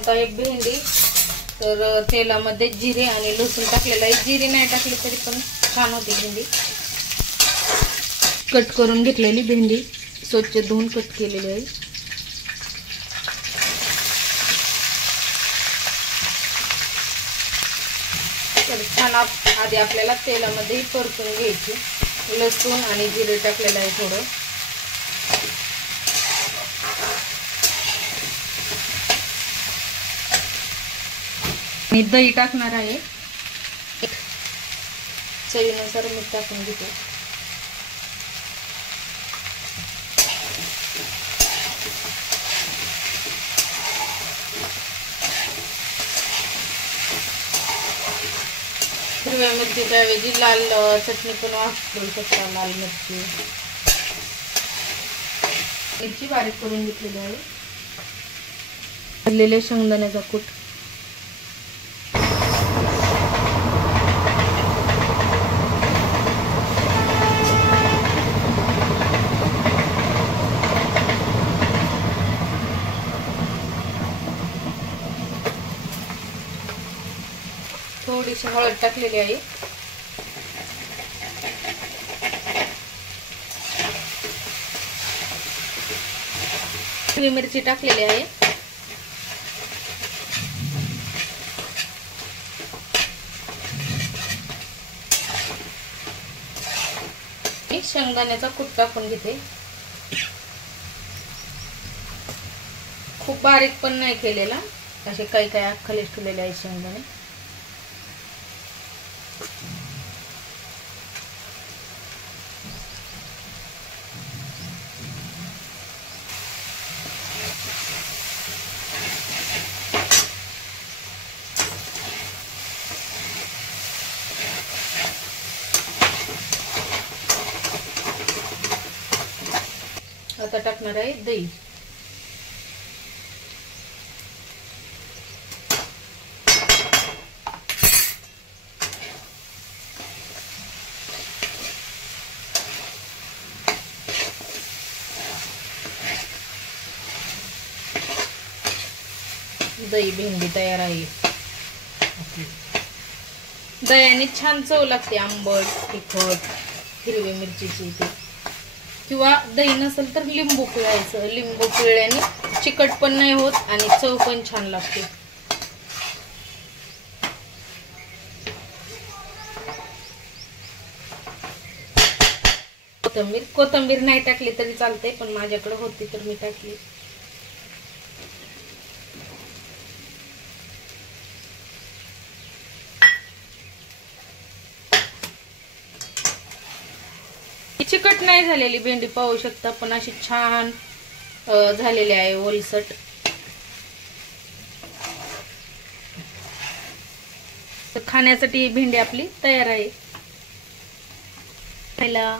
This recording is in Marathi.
आता एक भेंडी तर तेलामध्ये जिरे आणि लसूण टाकलेला आहे. जिरे नाही टाकले तरी पण छान होते भेंडी. कट करून घेतलेली भेंडी स्वच्छ धुवून कट केलेली आहे. तर छान आधी आपल्याला तेलामध्ये परतून घ्यायची. लसूण आणि जिरे टाकलेलं आहे थोडं. आणि दही टाकणार आहे. चवीनुसार मीठ टाकून घेते. हिरव्या मिरचीच्या ऐवजी लाल चटणी पण वापरू शकता. लाल मिरची बारीक करून घेतलेली आहे. भाजलेले शेंगदाण्याचा कूट, थोडीशी हळद टाकलेली आहे. हिरवी मिरची टाकलेली आहे. शेंगदाण्याचा कूट टाकून घेते. खूप बारीक पण नाही केलेला, असे काही काही अख्खलेच ठेवलेले आहेत शेंगदाणे. आता टाकणार आहे दही. दही भेंडी तयार आहे. दह्याने छान चव लागते. आंबट, तिखट, हिरवी मिरचीची ते. किंवा दही नसेल तर लिंबू पिळायचं. लिंबू पिळल्याने चिकट पण नाही होत आणि चव पण छान लागते. कोथिंबीर नाही टाकली तरी चालते, पण माझ्याकडे होती तर मी टाकली. चिकट नाही झालेली भेंडी पाहू शकता, पण अशी छान झालेली आहे ओलसट. तर खाण्यासाठी भेंडी आपली तयार आहे. खायला